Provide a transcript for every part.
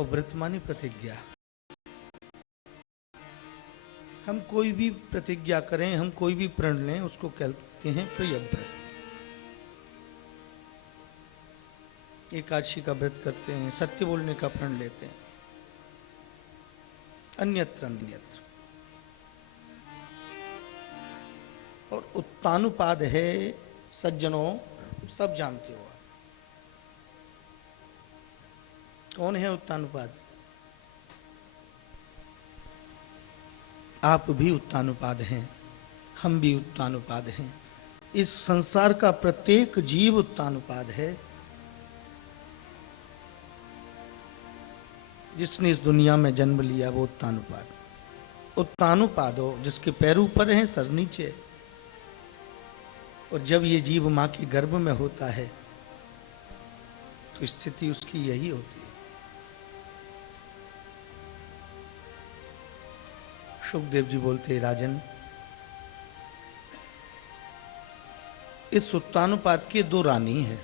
और व्रत माने प्रतिज्ञा। हम कोई भी प्रतिज्ञा करें, हम कोई भी प्रण लें, उसको कहते हैं प्रियव्रत। एकादशी का व्रत करते हैं, सत्य बोलने का प्रण लेते हैं, अन्यत्र अन्यत्र। और उत्तानुपाद है, सज्जनों सब जानते हो आप। कौन है उत्तानुपाद? आप भी उत्तानुपाद हैं, हम भी उत्तानुपाद हैं। इस संसार का प्रत्येक जीव उत्तानुपाद है। जिसने इस दुनिया में जन्म लिया वो उत्तानुपाद। उत्तानुपादो, जिसके पैर ऊपर हैं सर नीचे। और जब ये जीव मां के गर्भ में होता है तो स्थिति उसकी यही होती है। सुखदेव जी बोलते हैं, राजन, इस उत्तानुपाद के दो रानी हैं,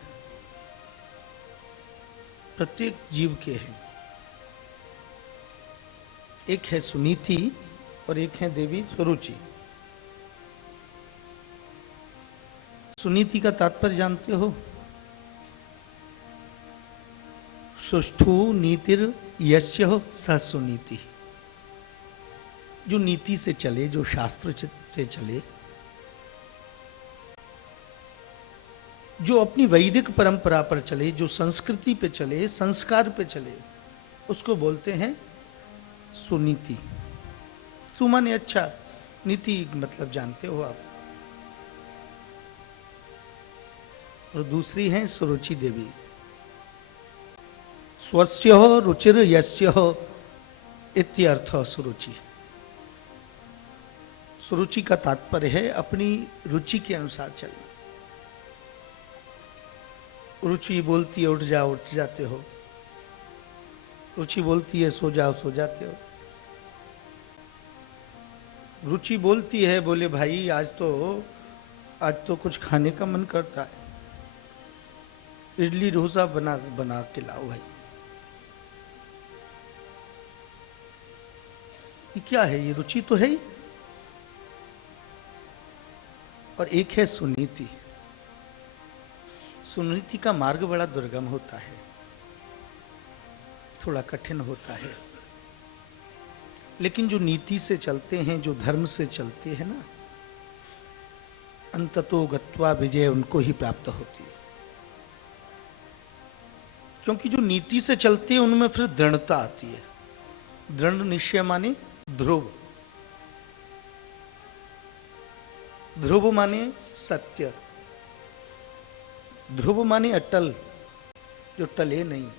प्रत्येक जीव के हैं। एक है सुनीति और एक है देवी सुरुचि। सुनीति का तात्पर्य जानते हो? सुष्ठु नीतिर यस्य स सुनीति। जो नीति से चले, जो शास्त्र से चले, जो अपनी वैदिक परंपरा पर चले, जो संस्कृति पे चले, संस्कार पे चले, उसको बोलते हैं सुनीति। सु माने अच्छा, नीति मतलब जानते हो आप। और दूसरी है सुरुचि देवी। स्वस्य रुचिर यस्य इत्यर्थ सुरुचि। सुरुचि का तात्पर्य है अपनी रुचि के अनुसार चलना। रुचि बोलती है उठ जाओ, उठ जाते हो। रुचि बोलती है सो जाओ, सो जाते हो। रुचि बोलती है बोले भाई आज तो कुछ खाने का मन करता है, इडली डोसा बना के लाओ भाई। ये क्या है? ये रुचि तो है ही। और एक है सुनीति। सुनीति का मार्ग बड़ा दुर्गम होता है, थोड़ा कठिन होता है। लेकिन जो नीति से चलते हैं, जो धर्म से चलते हैं ना, अंततो गत्वा विजय उनको ही प्राप्त होती है। क्योंकि जो नीति से चलते हैं उनमें फिर दृढ़ता आती है। दृढ़ निश्चय माने ध्रुव। ध्रुव माने सत्य। ध्रुव माने अटल, जो टले नहीं।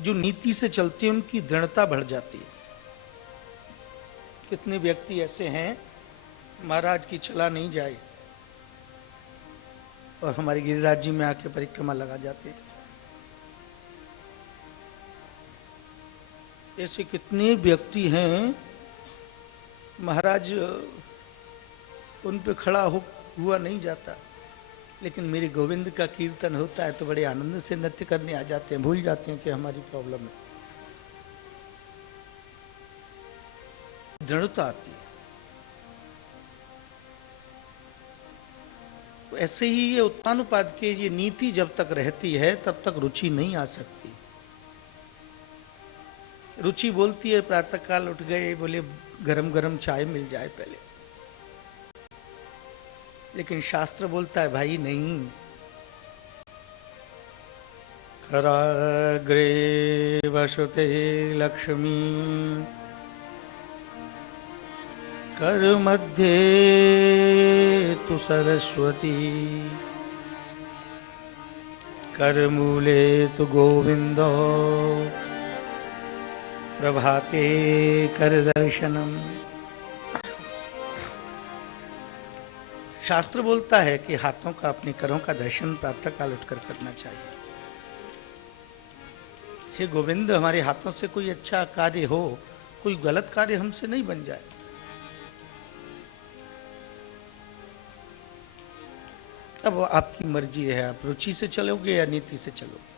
जो नीति से चलते हैं उनकी दृढ़ता बढ़ जाती है। कितने व्यक्ति ऐसे हैं, महाराज की चला नहीं जाए और हमारे गिरिराज जी में आके परिक्रमा लगा जाते हैं। ऐसे कितने व्यक्ति हैं, महाराज उन पे खड़ा हुआ नहीं जाता, लेकिन मेरे गोविंद का कीर्तन होता है तो बड़े आनंद से नृत्य करने आ जाते हैं, भूल जाते हैं कि हमारी प्रॉब्लम है। दृढ़ता आती है। तो ऐसे ही ये उत्तानुपाद के ये नीति जब तक रहती है तब तक रुचि नहीं आ सकती। रुचि बोलती है प्रातःकाल उठ गए, बोले गरम गरम चाय मिल जाए पहले। लेकिन शास्त्र बोलता है भाई नहीं। कराग्रे वसते लक्ष्मी कर मध्ये तु सरस्वती कर मूले तु गोविंदो प्रभाते कर दर्शनम। शास्त्र बोलता है कि हाथों का, अपने करों का दर्शन प्रातःकाल उठकर करना चाहिए। हे गोविंद, हमारे हाथों से कोई अच्छा कार्य हो, कोई गलत कार्य हमसे नहीं बन जाए। अब आपकी मर्जी है, आप रुचि से चलोगे या नीति से चलोगे।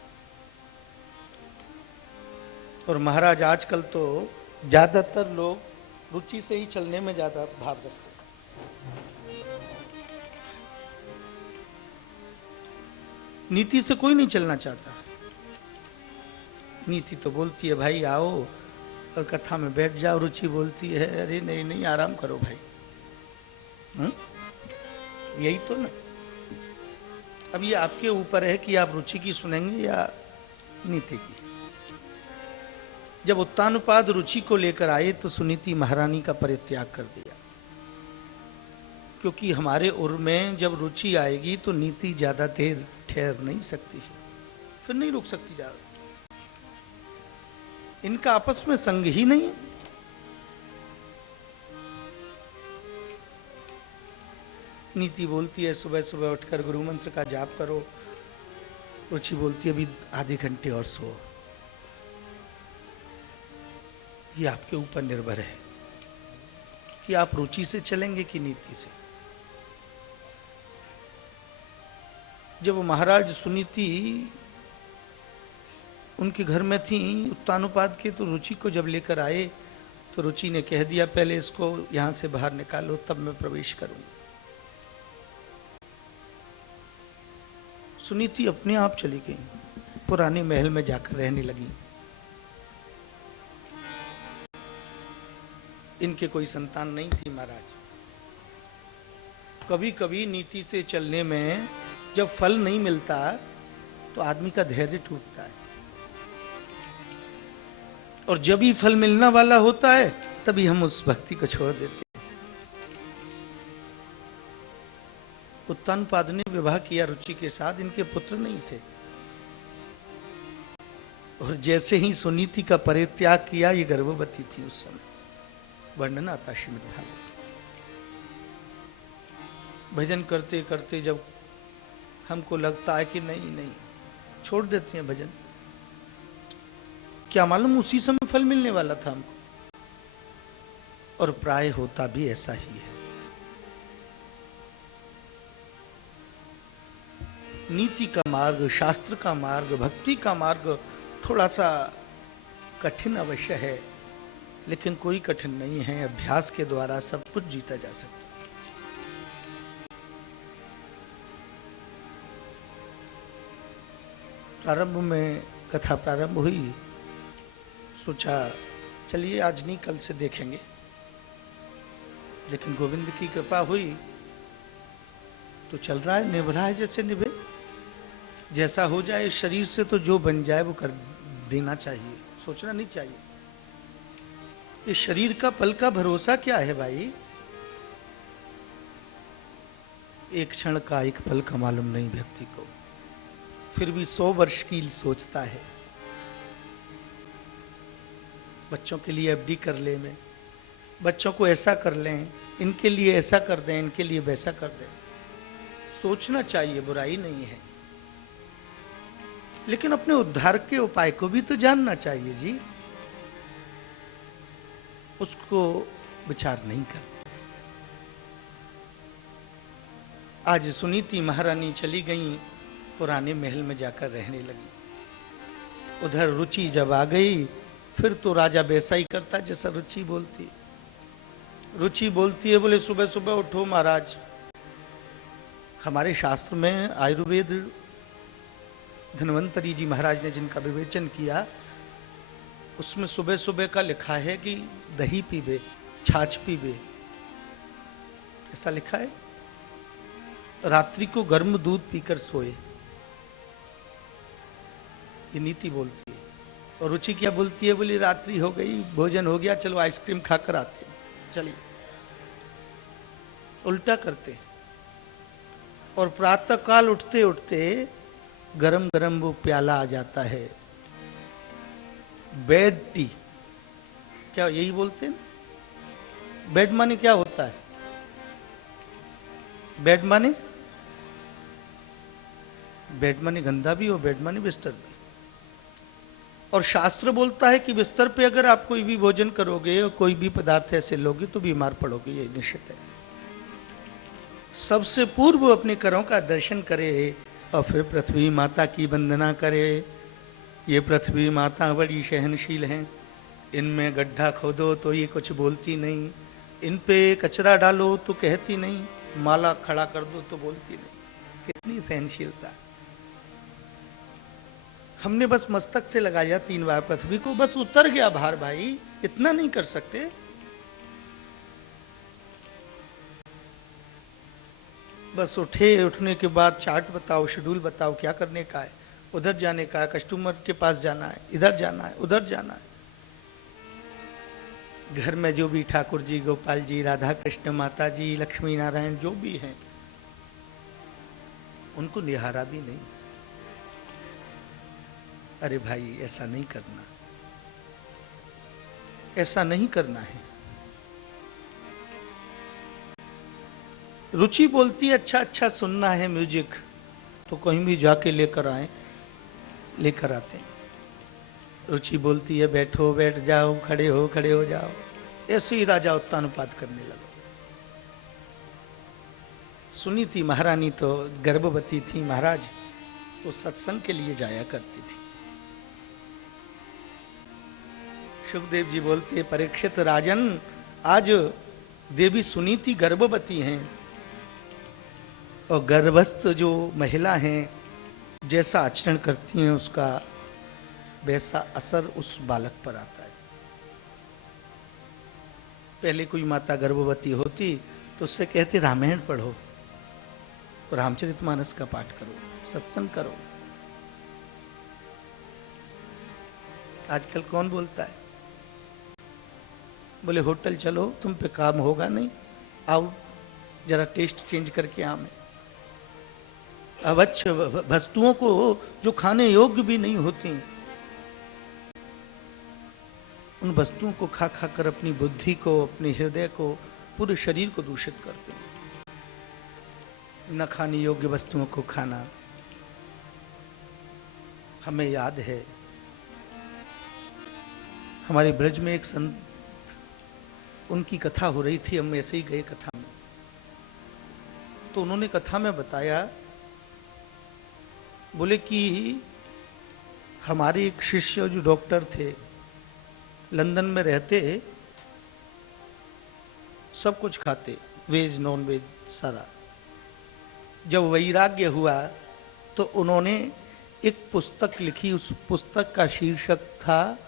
और महाराज आजकल तो ज्यादातर लोग रुचि से ही चलने में ज्यादा भाव रखते हैं। नीति से कोई नहीं चलना चाहता। नीति तो बोलती है भाई आओ और कथा में बैठ जाओ, रुचि बोलती है अरे नहीं नहीं आराम करो भाई। यही तो ना। अब ये आपके ऊपर है कि आप रुचि की सुनेंगे या नीति की। जब उत्तानपाद रुचि को लेकर आए तो सुनीति महारानी का परित्याग कर दिया, क्योंकि हमारे उर में जब रुचि आएगी तो नीति ज्यादा देर ठहर नहीं सकती है, फिर नहीं रुक सकती ज्यादा। इनका आपस में संग ही नहीं है। नीति बोलती है सुबह सुबह उठकर गुरु मंत्र का जाप करो, रुचि बोलती है अभी आधे घंटे और सो। ये आपके ऊपर निर्भर है कि आप रुचि से चलेंगे कि नीति से। जब महाराज सुनीति उनके घर में थी उत्तानपाद के, तो रुचि को जब लेकर आए तो रुचि ने कह दिया पहले इसको यहां से बाहर निकालो तब मैं प्रवेश करूंगा। सुनीति अपने आप चली गई, पुराने महल में जाकर रहने लगी। इनके कोई संतान नहीं थी महाराज। कभी कभी नीति से चलने में जब फल नहीं मिलता तो आदमी का धैर्य टूटता है, और जब ही फल मिलना वाला होता है तभी हम उस भक्ति को छोड़ देते हैं। उत्तानपाद ने विवाह किया रुचि के साथ, इनके पुत्र नहीं थे, और जैसे ही सुनीति का परित्याग किया ये गर्भवती थी उस समय। वर्णन आता श्रीमद् भागवत। भजन करते करते जब हमको लगता है कि नहीं नहीं छोड़ देते हैं भजन, क्या मालूम उसी समय फल मिलने वाला था हमको। और प्राय होता भी ऐसा ही है। नीति का मार्ग, शास्त्र का मार्ग, भक्ति का मार्ग थोड़ा सा कठिन अवश्य है, लेकिन कोई कठिन नहीं है। अभ्यास के द्वारा सब कुछ जीता जा सकता है। प्रारंभ में कथा प्रारंभ हुई, सोचा चलिए आज नहीं कल से देखेंगे, लेकिन गोविंद की कृपा हुई तो चल रहा है, निभ रहा है जैसे निभे। जैसा हो जाए शरीर से तो जो बन जाए वो कर देना चाहिए, सोचना नहीं चाहिए। ये शरीर का पल का भरोसा क्या है भाई। एक क्षण का एक पल का मालूम नहीं व्यक्ति को, फिर भी 100 वर्ष की सोचता है। बच्चों के लिए एफडी कर ले, में बच्चों को ऐसा कर लें, इनके लिए ऐसा कर दें, इनके लिए वैसा कर दें। सोचना चाहिए, बुराई नहीं है, लेकिन अपने उद्धार के उपाय को भी तो जानना चाहिए जी। उसको विचार नहीं करते। आज सुनीति महारानी चली गई, पुराने महल में जाकर रहने लगी। उधर रुचि जब आ गई फिर तो राजा वैसा ही करता जैसा रुचि बोलती। रुचि बोलती है बोले सुबह सुबह उठो महाराज। हमारे शास्त्र में आयुर्वेद धन्वंतरी जी महाराज ने जिनका विवेचन किया, उसमें सुबह सुबह का लिखा है कि दही पीबे, छाछ पीबे, ऐसा लिखा है। रात्रि को गर्म दूध पीकर सोए, ये नीति बोलती है। और रुचि क्या बोलती है, बोली रात्रि हो गई, भोजन हो गया, चलो आइसक्रीम खाकर आते हैं, चलिए। उल्टा करते। और प्रातः काल उठते उठते गरम गरम वो प्याला आ जाता है, बेड टी, क्या यही बोलते हैं? बेड माने क्या होता है? बेड माने गंदा भी हो, बेड माने बिस्तर भी। और शास्त्र बोलता है कि बिस्तर पे अगर आप कोई भी भोजन करोगे और कोई भी पदार्थ ऐसे लोगे तो बीमार पड़ोगे, ये निश्चित है। सबसे पूर्व अपने करों का दर्शन करे और फिर पृथ्वी माता की वंदना करे। ये पृथ्वी माता बड़ी सहनशील हैं, इनमें गड्ढा खोदो तो ये कुछ बोलती नहीं, इन पे कचरा डालो तो कहती नहीं, माला खड़ा कर दो तो बोलती नहीं। कितनी सहनशीलता। हमने बस मस्तक से लगाया 3 बार पृथ्वी को, बस उतर गया भार भाई, इतना नहीं कर सकते। बस उठने के बाद चार्ट बताओ, शेड्यूल बताओ, क्या करने का है, उधर जाने का है, कस्टमर के पास जाना है, इधर जाना है, उधर जाना है। घर में जो भी ठाकुर जी, गोपाल जी, राधा कृष्ण, माता जी, लक्ष्मी नारायण जो भी हैं, उनको निहारा भी नहीं। अरे भाई ऐसा नहीं करना, ऐसा नहीं करना है। रुचि बोलती है अच्छा अच्छा सुनना है म्यूजिक, तो कहीं भी जाके लेकर आते हैं। रुचि बोलती है बैठो बैठ जाओ, खड़े हो जाओ, ऐसे ही राजा उत्तानुपात करने लगा। सुनी थी महारानी तो गर्भवती थी महाराज, वो सत्संग के लिए जाया करती थी। सुखदेव जी बोलते परीक्षित राजन, आज देवी सुनीति गर्भवती हैं, और गर्भस्थ जो महिला हैं जैसा आचरण करती हैं उसका वैसा असर उस बालक पर आता है। पहले कोई माता गर्भवती होती तो उससे कहते रामायण पढ़ो, रामचरितमानस का पाठ करो, सत्संग करो। आजकल कौन बोलता है? बोले होटल चलो, तुम पे काम होगा नहीं, आओ जरा टेस्ट चेंज करके आमे। अवच्छ वस्तुओं को जो खाने योग्य भी नहीं होती, उन वस्तुओं को खा खा कर अपनी बुद्धि को, अपने हृदय को, पूरे शरीर को दूषित करते हैं। न खाने योग्य वस्तुओं को खाना। हमें याद है हमारे ब्रज में एक संत, उनकी कथा हो रही थी, हम ऐसे ही गए कथा में, तो उन्होंने कथा में बताया, बोले कि हमारे एक शिष्य जो डॉक्टर थे, लंदन में रहते, सब कुछ खाते, वेज नॉन वेज सारा। जब वैराग्य हुआ तो उन्होंने एक पुस्तक लिखी, उस पुस्तक का शीर्षक था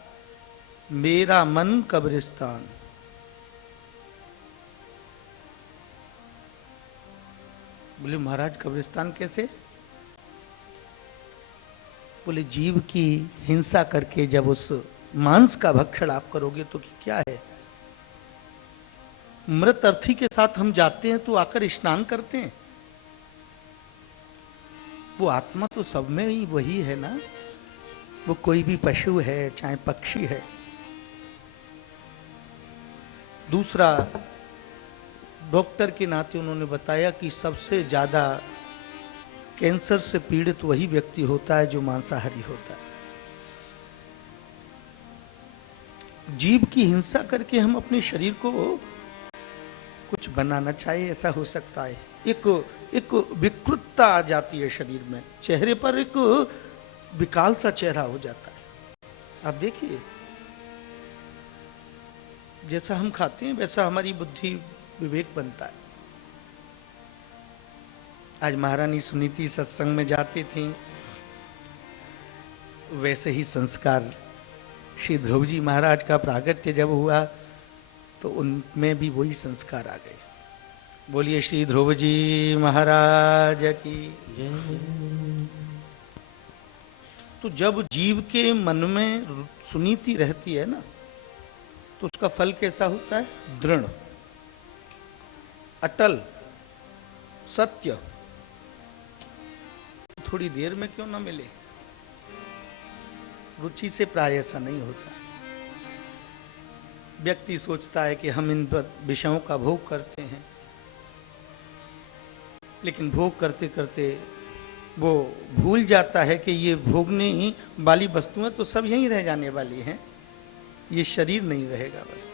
मेरा मन कब्रिस्तान। बोले महाराज कब्रिस्तान कैसे? बोले जीव की हिंसा करके जब उस मांस का भक्षण आप करोगे तो क्या है? मृत अर्थी के साथ हम जाते हैं तो आकर स्नान करते हैं, वो आत्मा तो सब में ही वही है ना, वो कोई भी पशु है चाहे पक्षी है। दूसरा, डॉक्टर के नाते उन्होंने बताया कि सबसे ज्यादा कैंसर से पीड़ित वही व्यक्ति होता है जो मांसाहारी होता है। जीव की हिंसा करके हम अपने शरीर को कुछ बनाना चाहिए, ऐसा हो सकता है। एक विकृतता आ जाती है शरीर में, चेहरे पर एक विकाल सा चेहरा हो जाता है। आप देखिए, जैसा हम खाते हैं वैसा हमारी बुद्धि विवेक बनता है। आज महारानी सुनीति सत्संग में जाती थी, वैसे ही संस्कार श्री ध्रुव जी महाराज का प्रागट्य जब हुआ तो उनमें भी वही संस्कार आ गए। बोलिए श्री ध्रुव जी महाराज की। तो जब जीव के मन में सुनीति रहती है ना, तो उसका फल कैसा होता है? दृढ़, अटल, सत्य। थोड़ी देर में क्यों ना मिले, रुचि से प्राय ऐसा नहीं होता। व्यक्ति सोचता है कि हम इन विषयों का भोग करते हैं, लेकिन भोग करते करते वो भूल जाता है कि ये भोगने वाली वस्तुएं तो सब यहीं रह जाने वाली हैं, ये शरीर नहीं रहेगा बस।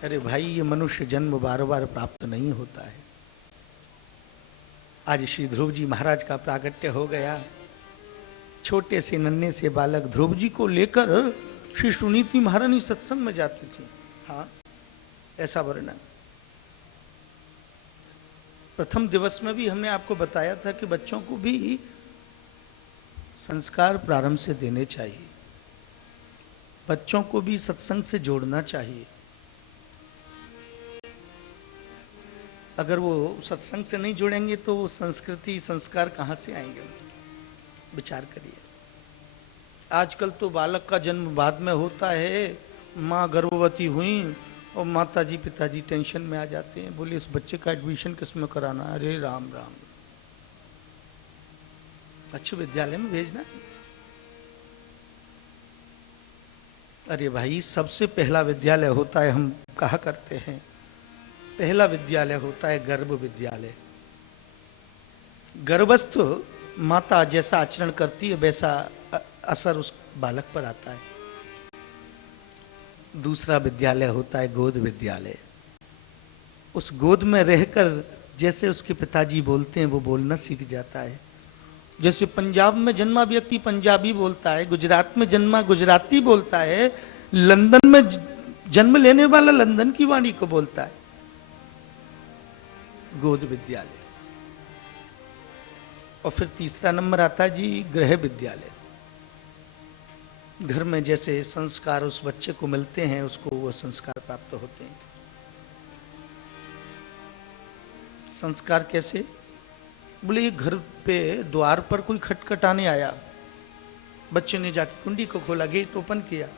अरे भाई, ये मनुष्य जन्म बार बार प्राप्त नहीं होता है। आज श्री ध्रुव जी महाराज का प्रागट्य हो गया। छोटे से नन्हे से बालक ध्रुव जी को लेकर श्री सुनीति महारानी सत्संग में जाती थी। हाँ, ऐसा वर्णन। प्रथम दिवस में भी हमने आपको बताया था कि बच्चों को भी संस्कार प्रारंभ से देने चाहिए, बच्चों को भी सत्संग से जोड़ना चाहिए। अगर वो सत्संग से नहीं जुड़ेंगे तो वो संस्कृति संस्कार कहाँ से आएंगे? विचार करिए। आजकल तो बालक का जन्म बाद में होता है, माँ गर्भवती हुई और माताजी पिताजी टेंशन में आ जाते हैं, बोले इस बच्चे का एडमिशन किसमें कराना? अरे राम राम, अच्छे विद्यालय में भेजना। अरे भाई, सबसे पहला विद्यालय होता है, हम कहा करते हैं, पहला विद्यालय होता है गर्भ विद्यालय। गर्भस्थ माता जैसा आचरण करती है वैसा असर उस बालक पर आता है। दूसरा विद्यालय होता है गोद विद्यालय। उस गोद में रहकर जैसे उसके पिताजी बोलते हैं वो बोलना सीख जाता है। जैसे पंजाब में जन्मा व्यक्ति पंजाबी बोलता है, गुजरात में जन्मा गुजराती बोलता है, लंदन में जन्म लेने वाला लंदन की वाणी को बोलता है। गोद विद्यालय। और फिर तीसरा नंबर आता है जी गृह विद्यालय। घर में जैसे संस्कार उस बच्चे को मिलते हैं, उसको वो संस्कार प्राप्त होते हैं। संस्कार कैसे? बोले ये घर पे द्वार पर कोई खटखटाने आया, बच्चे ने जाके कुंडी को खोला, गेट ओपन किया,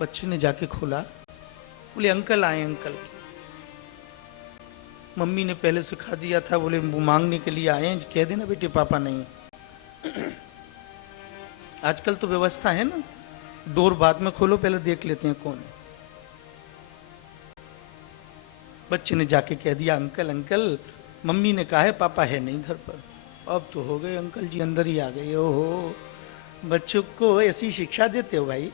बच्चे ने जाके खोला, बोले अंकल आए अंकल। मम्मी ने पहले सिखा दिया था, बोले वो मांगने के लिए आए हैं, कह देना बेटे पापा नहीं। आजकल तो व्यवस्था है ना, डोर बाद में खोलो, पहले देख लेते हैं कौन है। बच्चे ने जाके कह दिया अंकल अंकल, मम्मी ने कहा है पापा है नहीं घर पर। अब तो हो गए, अंकल जी अंदर ही आ गए। ओहो, बच्चों को ऐसी शिक्षा देते हो भाई?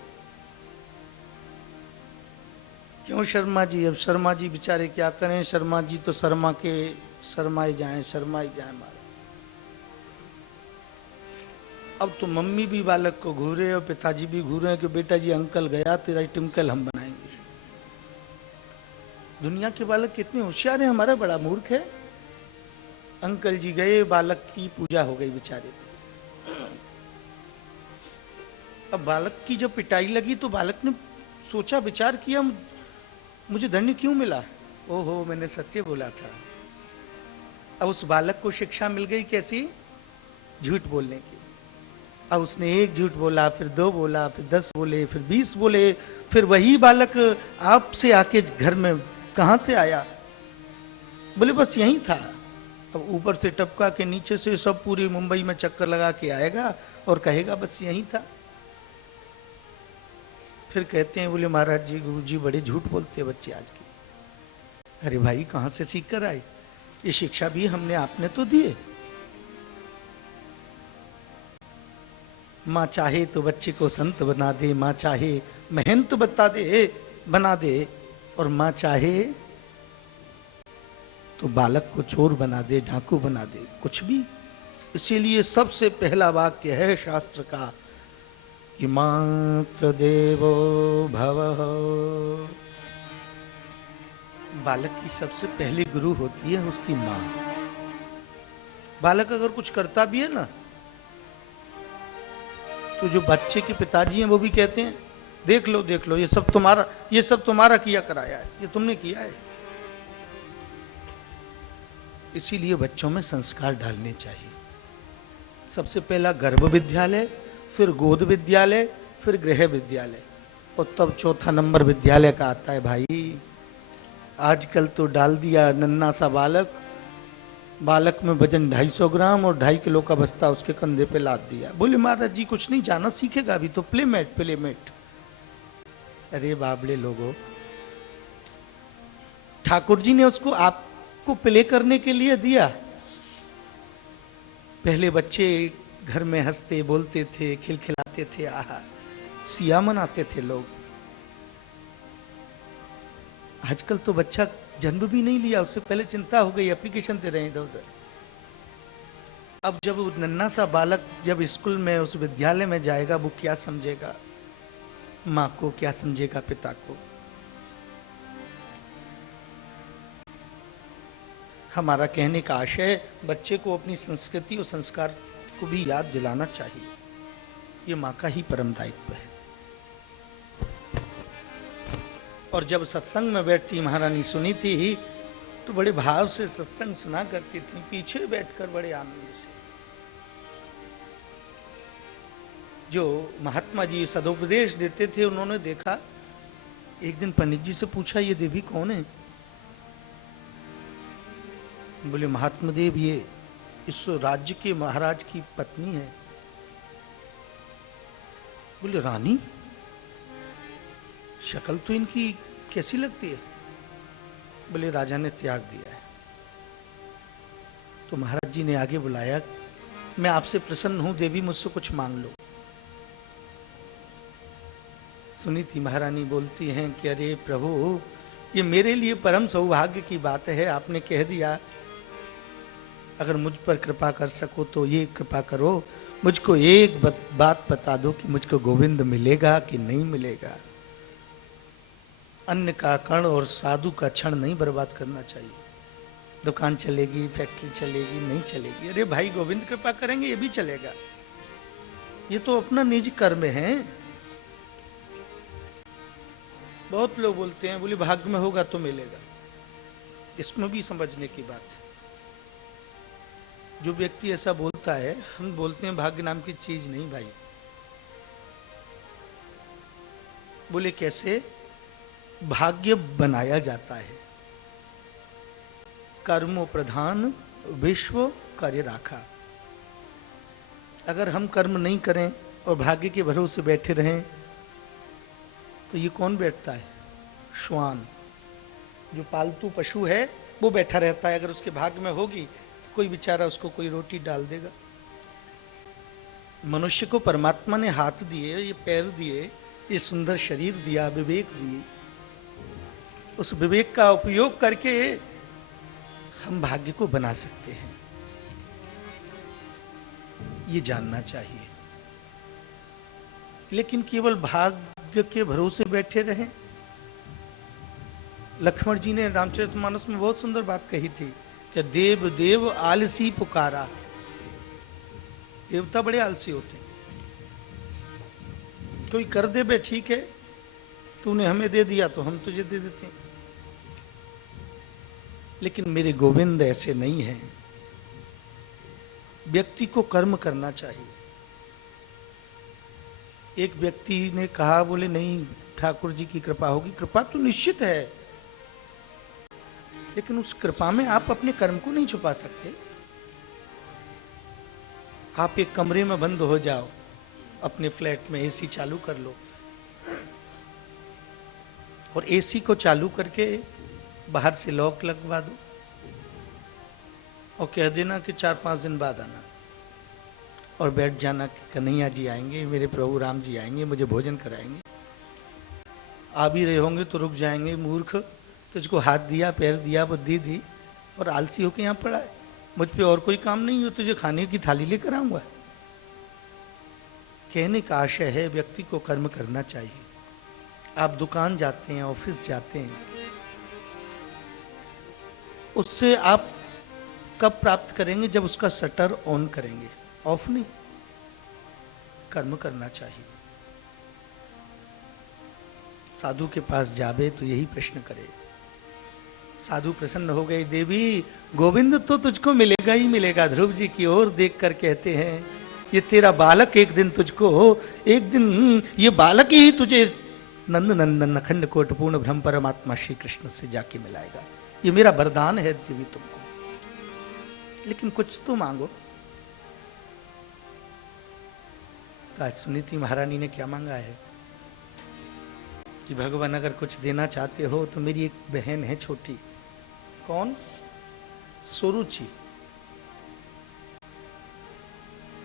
क्यों शर्मा जी? अब शर्मा जी बेचारे क्या करें, शर्मा जी तो शर्मा के शर्माए जाएं, शर्माए जाएं मारे। अब तो मम्मी भी बालक को घूरे और पिताजी भी घूरे कि बेटा जी अंकल गया, तेरा टिमकल हम बनाएंगे। दुनिया के बालक कितने होशियार हैं, हमारा बड़ा मूर्ख है। अंकल जी गए, बालक की पूजा हो गई बेचारे। अब बालक की जब पिटाई लगी तो बालक ने सोचा, विचार किया, मुझे दंड क्यों मिला? ओहो, मैंने सत्य बोला था। अब उस बालक को शिक्षा मिल गई कैसी? झूठ बोलने की। अब उसने एक झूठ बोला, फिर 2 बोला, फिर 10 बोले, फिर 20 बोले। फिर वही बालक आपसे आके घर में कहां से आया? बोले बस यही था। अब ऊपर से टपका के नीचे से सब पूरी मुंबई में चक्कर लगा के आएगा और कहेगा बस यही था। फिर कहते हैं, बोले महाराज जी गुरु जी बड़े झूठ बोलते हैं बच्चे आज के। अरे भाई, कहां से सीख कर आए? ये शिक्षा भी हमने आपने तो दिए। माँ चाहे तो बच्चे को संत बना दे, माँ चाहे महंत बना दे, और माँ चाहे तो बालक को चोर बना दे, डाकू बना दे, कुछ भी। इसीलिए सबसे पहला वाक्य है शास्त्र का कि मातृ देवो भवः। बालक की सबसे पहली गुरु होती है उसकी माँ। बालक अगर कुछ करता भी है ना, तो जो बच्चे के पिताजी हैं वो भी कहते हैं देख लो देख लो, ये सब तुम्हारा किया कराया है, ये तुमने किया है। इसीलिए बच्चों में संस्कार डालने चाहिए। सबसे पहला गर्भ विद्यालय, फिर गोद विद्यालय, फिर गृह विद्यालय, और तब चौथा नंबर विद्यालय का आता है। भाई आजकल तो डाल दिया नन्ना सा बालक में वजन 250 ग्राम और 2.5 किलो का बस्ता उसके कंधे पे लाद दिया। बोले महाराज जी कुछ नहीं, जाना सीखेगा अभी तो, प्लेमेट। अरे बाबले लोगों, ठाकुर जी ने उसको आपको प्ले करने के लिए दिया। पहले बच्चे घर में हंसते बोलते थे, खिलखिलाते थे, आहा सिया मनाते थे लोग। आजकल तो बच्चा जन्म भी नहीं लिया, उससे पहले चिंता हो गई, एप्लीकेशन दे रहे हैं इधर उधर। अब जब वो नन्हा सा बालक जब स्कूल में उस विद्यालय में जाएगा, वो क्या समझेगा माँ को, क्या समझेगा पिता को। हमारा कहने का आशय बच्चे को अपनी संस्कृति और संस्कार को भी याद दिलाना चाहिए, ये माँ का ही परम दायित्व है। और जब सत्संग में बैठती महारानी सुनीति ही तो बड़े भाव से सत्संग सुना करती थी, पीछे बैठकर बड़े आनंद से। जो महात्मा जी सदुपदेश देते थे, उन्होंने देखा, एक दिन पंडित जी से पूछा, ये देवी कौन है? बोले महात्मा देव ये इस राज्य के महाराज की पत्नी है। बोले रानी, शक्ल तो इनकी कैसी लगती है? बोले राजा ने त्याग दिया है। तो महाराज जी ने आगे बुलाया, मैं आपसे प्रसन्न हूं देवी, मुझसे कुछ मांग लो। सुनीति महारानी बोलती हैं कि अरे प्रभु, ये मेरे लिए परम सौभाग्य की बात है, आपने कह दिया, अगर मुझ पर कृपा कर सको तो ये कृपा करो, मुझको एक बात बता दो कि मुझको गोविंद मिलेगा कि नहीं मिलेगा। अन्न का कण और साधु का क्षण नहीं बर्बाद करना चाहिए। दुकान चलेगी, फैक्ट्री चलेगी, नहीं चलेगी, अरे भाई गोविंद कृपा करेंगे ये भी चलेगा, ये तो अपना निजी कर्म है। बहुत लोग बोलते हैं, बोले भाग्य में होगा तो मिलेगा, इसमें भी समझने की बात है। जो व्यक्ति ऐसा बोलता है, हम बोलते हैं भाग्य नाम की चीज नहीं भाई। बोले कैसे? भाग्य बनाया जाता है, कर्मों प्रधान विश्व कार्य राखा। अगर हम कर्म नहीं करें और भाग्य के भरोसे बैठे रहें तो ये कौन बैठता है? श्वान, जो पालतू पशु है वो बैठा रहता है। अगर उसके भाग्य में होगी तो कोई बेचारा उसको कोई रोटी डाल देगा। मनुष्य को परमात्मा ने हाथ दिए, ये पैर दिए, ये सुंदर शरीर दिया, विवेक दिए। उस विवेक का उपयोग करके हम भाग्य को बना सकते हैं, ये जानना चाहिए। लेकिन केवल भाग्य के भरोसे बैठे रहें। लक्ष्मण जी ने रामचरितमानस में बहुत सुंदर बात कही थी कि देव देव आलसी पुकारा। देवता बड़े आलसी होते हैं, कोई कर दे बे ठीक है, तूने हमें दे दिया तो हम तुझे दे देते हैं। लेकिन मेरे गोविंद ऐसे नहीं हैं। व्यक्ति को कर्म करना चाहिए। एक व्यक्ति ने कहा, बोले नहीं ठाकुर जी की कृपा होगी। कृपा तो निश्चित है, लेकिन उस कृपा में आप अपने कर्म को नहीं छुपा सकते। आप एक कमरे में बंद हो जाओ, अपने फ्लैट में एसी चालू कर लो और एसी को चालू करके बाहर से लॉक लगवा दो और कह देना कि 4-5 दिन बाद आना, और बैठ जाना कि कन्हैया जी आएंगे, मेरे प्रभु राम जी आएंगे, मुझे भोजन कराएंगे। आ भी रहे होंगे तो रुक जाएंगे। मूर्ख, तुझको हाथ दिया, पैर दिया, बुद्धि दी और आलसी होके यहाँ पड़ा है। मुझ पे और कोई काम नहीं हो, तुझे खाने की थाली लेकर आऊंगा। कहने का आशय है व्यक्ति को कर्म करना चाहिए। आप दुकान जाते हैं, ऑफिस जाते हैं, उससे आप कब प्राप्त करेंगे? जब उसका शटर ऑन करेंगे, ऑफ नहीं। कर्म करना चाहिए। साधु के पास जावे तो यही प्रश्न करे। साधु प्रसन्न हो गए, देवी गोविंद तो तुझको मिलेगा ही मिलेगा। ध्रुव जी की ओर देखकर कहते हैं, ये तेरा बालक एक दिन तुझको, एक दिन ये बालक ही तुझे नंद नंदन अखंड कोट पूर्ण ब्रह्म परमात्मा श्री कृष्ण से जाके मिलाएगा। ये मेरा वरदान है देवी तुमको, लेकिन कुछ तो मांगो। तो आज सुनीति महारानी ने क्या मांगा है कि भगवान अगर कुछ देना चाहते हो तो मेरी एक बहन है छोटी। कौन? सुरुचि।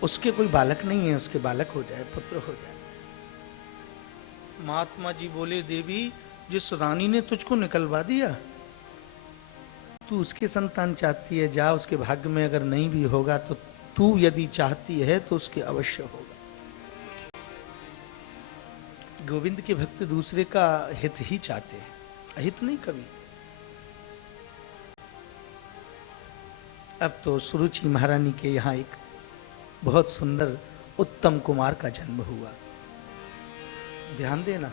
उसके कोई बालक नहीं है, उसके बालक हो जाए, पुत्र हो जाए। महात्मा जी बोले, देवी जिस रानी ने तुझको निकलवा दिया, तू उसके संतान चाहती है, जा, उसके भाग्य में अगर नहीं भी होगा तो तू यदि चाहती है तो उसके अवश्य होगा। गोविंद के भक्त दूसरे का हित ही चाहते हैं, अहित नहीं कभी। अब तो सुरुचि महारानी के यहाँ एक बहुत सुंदर उत्तम कुमार का जन्म हुआ। ध्यान देना,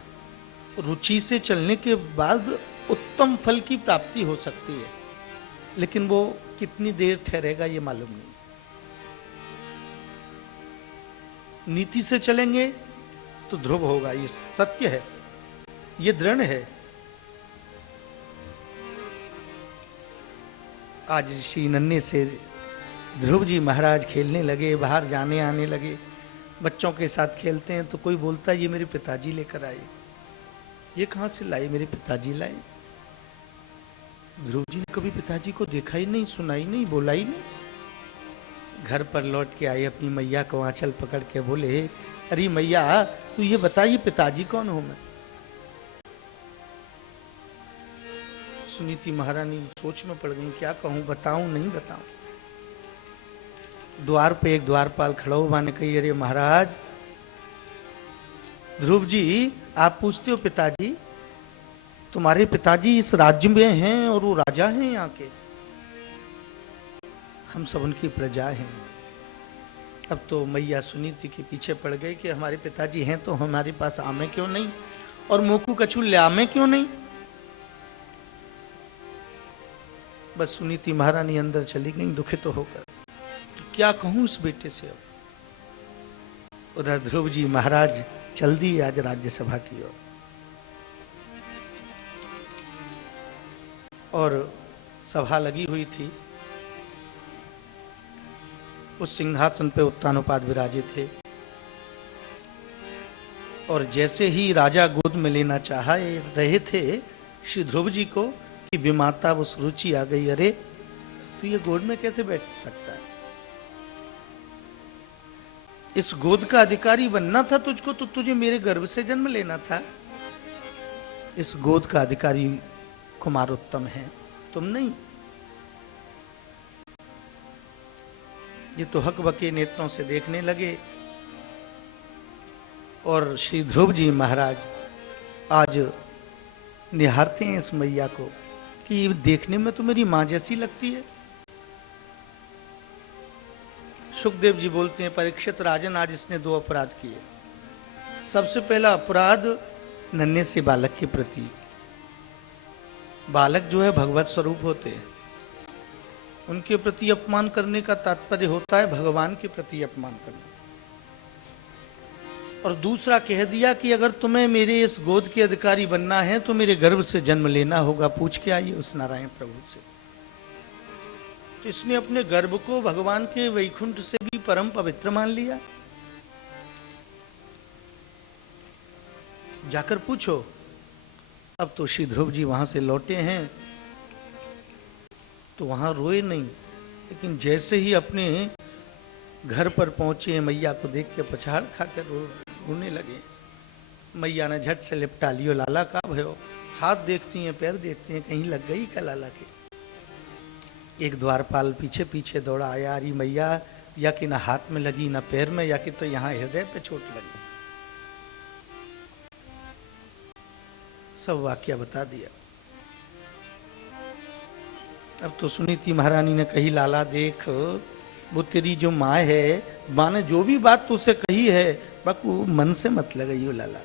रुचि से चलने के बाद उत्तम फल की प्राप्ति हो सकती है, लेकिन वो कितनी देर ठहरेगा ये मालूम नहीं। नीति से चलेंगे तो ध्रुव होगा, ये सत्य है, ये दृढ़ है। आज श्री नन्हे से ध्रुव जी महाराज खेलने लगे, बाहर जाने आने लगे, बच्चों के साथ खेलते हैं तो कोई बोलता है ये मेरे पिताजी लेकर आए। ये कहाँ से लाए? मेरे पिताजी लाए। ध्रुव जी ने कभी पिताजी को देखा ही नहीं, सुना ही नहीं, बोला ही नहीं। घर पर लौट के आए, अपनी मैया को आंचल पकड़ के बोले, अरे मैया तू ये बता, ये पिताजी कौन हूं मैं? सुनीति महारानी सोच में पड़ गई, क्या कहूं, बताऊं नहीं बताऊं। द्वार पे एक द्वारपाल खड़ा हुआ ने कही, अरे महाराज, ध्रुव जी आप पूछते हो पिताजी? तुम्हारे पिताजी इस राज्य में हैं और वो राजा हैं यहाँ के, हम सब उनकी प्रजा हैं। अब तो मैया सुनीति के पीछे पड़ गई कि हमारे पिताजी हैं तो हमारे पास आमे क्यों नहीं, और मोकू कछू ले आमे क्यों नहीं। बस सुनीति महारानी अंदर चली गई दुखित तो होकर, क्या कहूं इस बेटे से। अब उधर ध्रुव जी महाराज चल दिए आज राज्यसभा की ओर, और सभा लगी हुई थी। उस सिंहासन पे उत्तानोपाद विराजे थे, और जैसे ही राजा गोद में लेना चाह रहे थे श्री ध्रुव जी को कि विमाता वो सुरुचि आ गई, अरे तू ये गोद में कैसे बैठ सकता है? इस गोद का अधिकारी बनना था तुझको तो तुझे मेरे गर्भ से जन्म लेना था। इस गोद का अधिकारी कुमार उत्तम है, तुम नहीं। ये तो हकबके नेत्रों से देखने लगे, और श्री ध्रुव जी महाराज आज निहारते हैं इस मैया को कि देखने में तो मेरी मां जैसी लगती है। सुखदेव जी बोलते हैं, परीक्षित राजन आज इसने 2 अपराध किए। सबसे पहला अपराध नन्हे से बालक के प्रति। बालक जो है भगवत स्वरूप होते हैं, उनके प्रति अपमान करने का तात्पर्य होता है भगवान के प्रति अपमान करना। और दूसरा कह दिया कि अगर तुम्हें मेरे इस गोद के अधिकारी बनना है तो मेरे गर्भ से जन्म लेना होगा। पूछ के आइए उस नारायण प्रभु से। तो इसने अपने गर्भ को भगवान के वैकुंठ से भी परम पवित्र मान लिया। जाकर पूछो। अब तो श्री ध्रुव जी वहां से लौटे हैं तो वहां रोए नहीं, लेकिन जैसे ही अपने घर पर पहुंचे मैया को देख के पछाड़ खाकर रोने लगे। मैया ने झट से लिपटा लियो, लाला का भयो। हाथ देखती हैं, पैर देखती हैं, कहीं लग गई का लाला के। एक द्वारपाल पीछे पीछे दौड़ा आया, अरे मैया या कि ना हाथ में लगी ना पैर में, या कि तो यहाँ हृदय पे चोट लगी। सब वाक्य बता दिया। अब तो सुनीति महारानी ने कही, लाला देख, वो तेरी जो माँ है, माँ ने जो भी बात तुझसे कही है बाकू मन से मत लगाइयो लाला,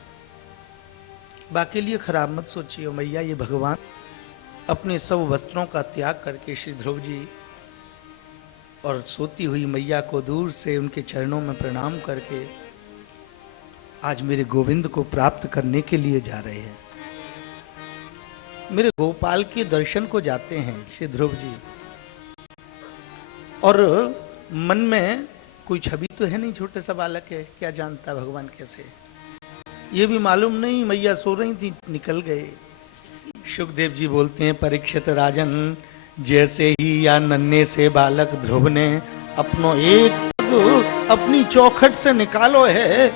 बाकी लिए खराब मत सोचियो। मैया ये भगवान अपने सब वस्त्रों का त्याग करके श्री ध्रुव जी और सोती हुई मैया को दूर से उनके चरणों में प्रणाम करके आज मेरे गोविंद को प्राप्त करने के लिए जा रहे हैं। मेरे गोपाल के दर्शन को जाते हैं श्री ध्रुव जी। और मन में कोई छवि तो है नहीं, छोटे सा बालक है, क्या जानता भगवान कैसे, ये भी मालूम नहीं। मैया सो रही थी, निकल गए। सुखदेव जी बोलते हैं, परीक्षित राजन, जैसे ही या नन्हे से बालक ध्रुव ने अपनो एक अपनी चौखट से निकालो है,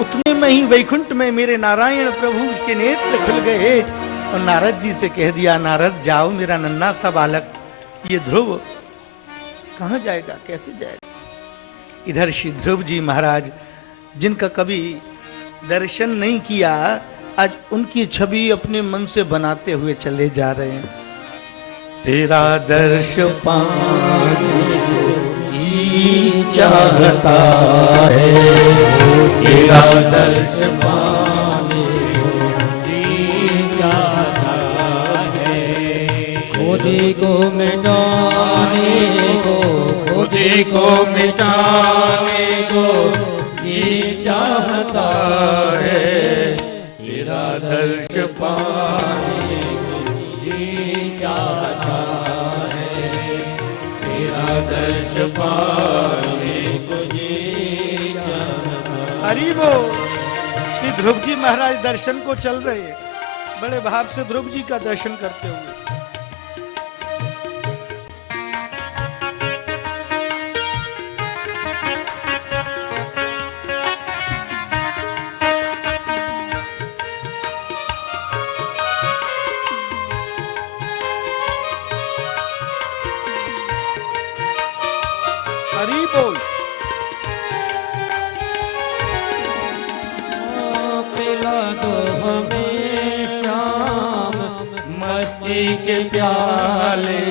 उतने में ही वैकुंठ में मेरे नारायण प्रभु के नेत्र खुल गए और नारद जी से कह दिया, नारद जाओ, मेरा नन्हा सा बालक ये ध्रुव कहाँ जाएगा, कैसे जाएगा। इधर श्री ध्रुव जी महाराज जिनका कभी दर्शन नहीं किया, आज उनकी छवि अपने मन से बनाते हुए चले जा रहे हैं। तेरा दर्श पाने को जी चाहता है, तेरा दर्श पाने को जी चाहता है। खुदी को मिटाने को, खुदी को मिटाने को जी चाहता है, तेरा दर्श पाने को जी चाहता है, तेरा दर्श पाने को जी चाहता है। हरि बोल। श्री ध्रुव जी महाराज दर्शन को चल रहे हैं, बड़े भाव से ध्रुव जी का दर्शन करते हुए। हरि बोल। पिला दो हमें श्याम मस्ती के प्याले,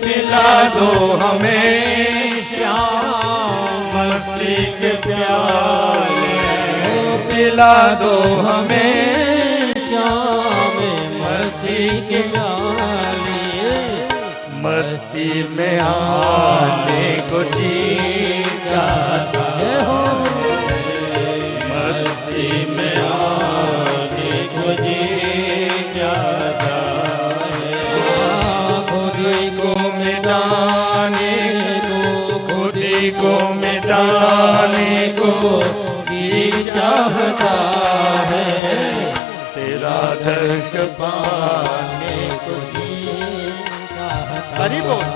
पिला दो हमें श्याम मस्ती के प्याले, पिला दो हमें श्याम मस्ती के प्याले। मस्ती में आने को जी चाहता है, मस्ती में आने को जी चाहता है। खुदी को मिटाने को, खुदी को मिटाने को जी चाहता है, तेरा दर्श पाने को जी। हरि बोल।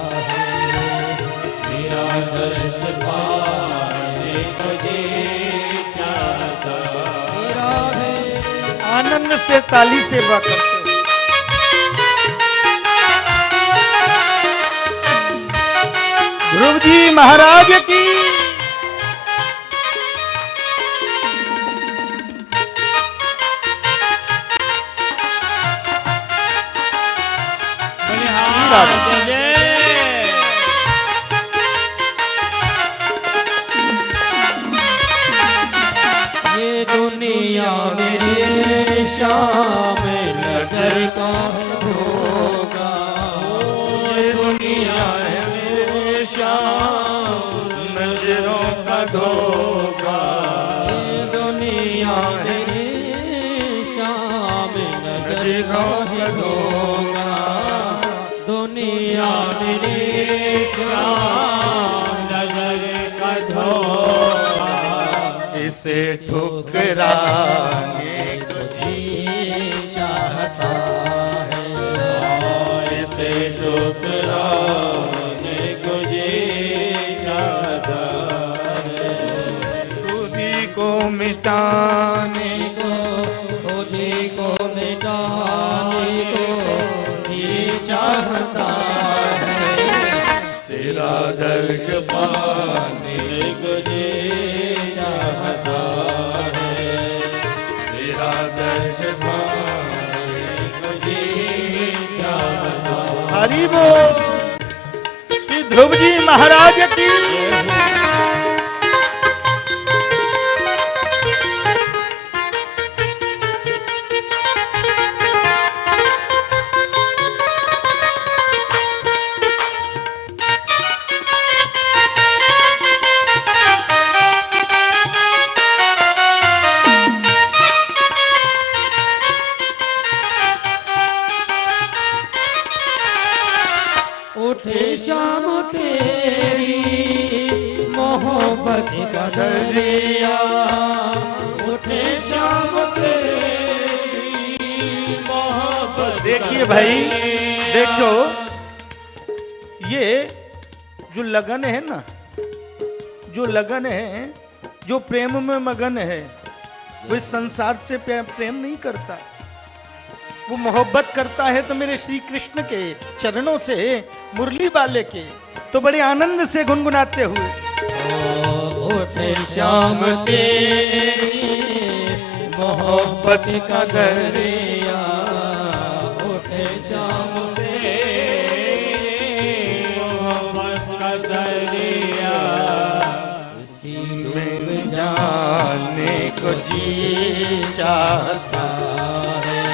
मेरा दर्श पाने को जी चाहता है। आनंद से ताली सेवा करते हो। ध्रुव जी महाराज की। ये दुनिया मेरे श्याम नजर का धोखा, ये दुनिया है मेरे श्याम नजरों का धोखा, ये दुनिया मेरे श्याम नजरों का धोखा, दुनिया मेरे श्याम नजर का धोखा। इसे ठुकराने को जी चाहता है, इसे ठुकराने को जी चाहता है। खुदी को मिटाने को खुदी को मिटाने को जी चाहता है, तेरा दर्श पाने को जी चाहता है, तेरा दर्श पाने को जी चाहता है। हरि बोल। श्री ध्रुव जी महाराज की। उठे शाम तेरी मोहब्बत का दरिया, उठे शाम तेरी मोहब्बत। देखिए भाई, देखो ये जो लगन है ना, जो लगन है, जो प्रेम में मगन है, वो संसार से प्रेम नहीं करता। वो मोहब्बत करता है तो मेरे श्री कृष्ण के चरणों से, मुरली वाले के, तो बड़े आनंद से गुनगुनाते हुए उठे श्याम तेरी मोहब्बत का दरिया, उठे श्याम तेरी मोहब्बत का दरिया, उसी में जाने को जी चाहता है,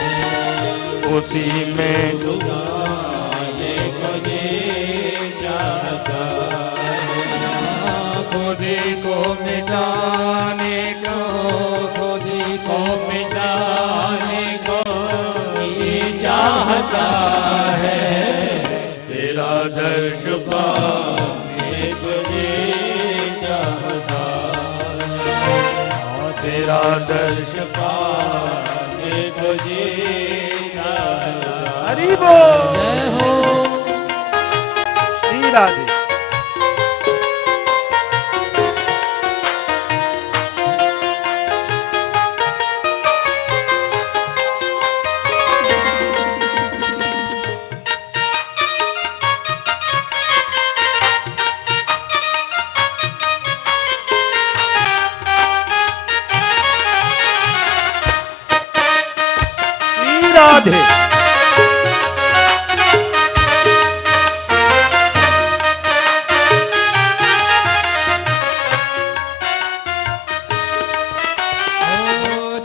उसी में डुबाने को जी चाहता है, खुदी को मिटाने को, खुदी को मिटाने को जी चाहता है, तेरा दर्श पाने को जी चाहता है, तेरा दर्श पाने को जी चाहता है। हरि बोल। जय हो श्री राधे। श्री राधे।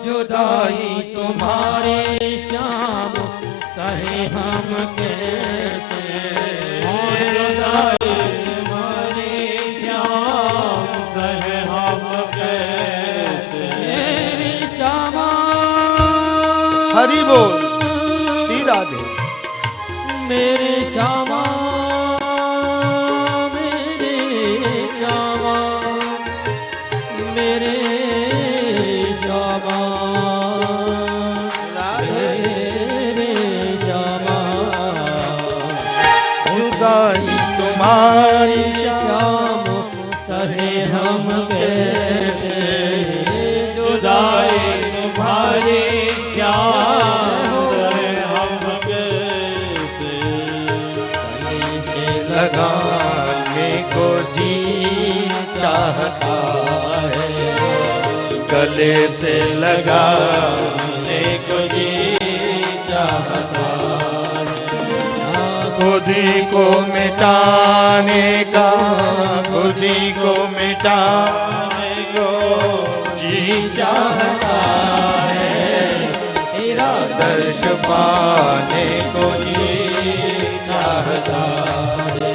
जुदाई तुम्हारी श्याम सहे हम कैसे, जुदाई तुम्हारी श्याम सहे हम कैसे, मेरी श्यामा हरि बोल। श्री राधे। मेरे श्यामा, मेरे श्यामा, मेरे श्यामा, मेरे श्यामा, जुदाई तुम्हारी श्याम सहे हम कैसे, जुदाई तुम्हारी श्याम सहे हम कैसे, गले से लगाने को जी चाहता है, गले से लगाने को जी चाहता है, खुदी को मिटाने का, खुदी को मिटाने को जी चाहता है, तेरा दर्श पाने को जी चाहता है,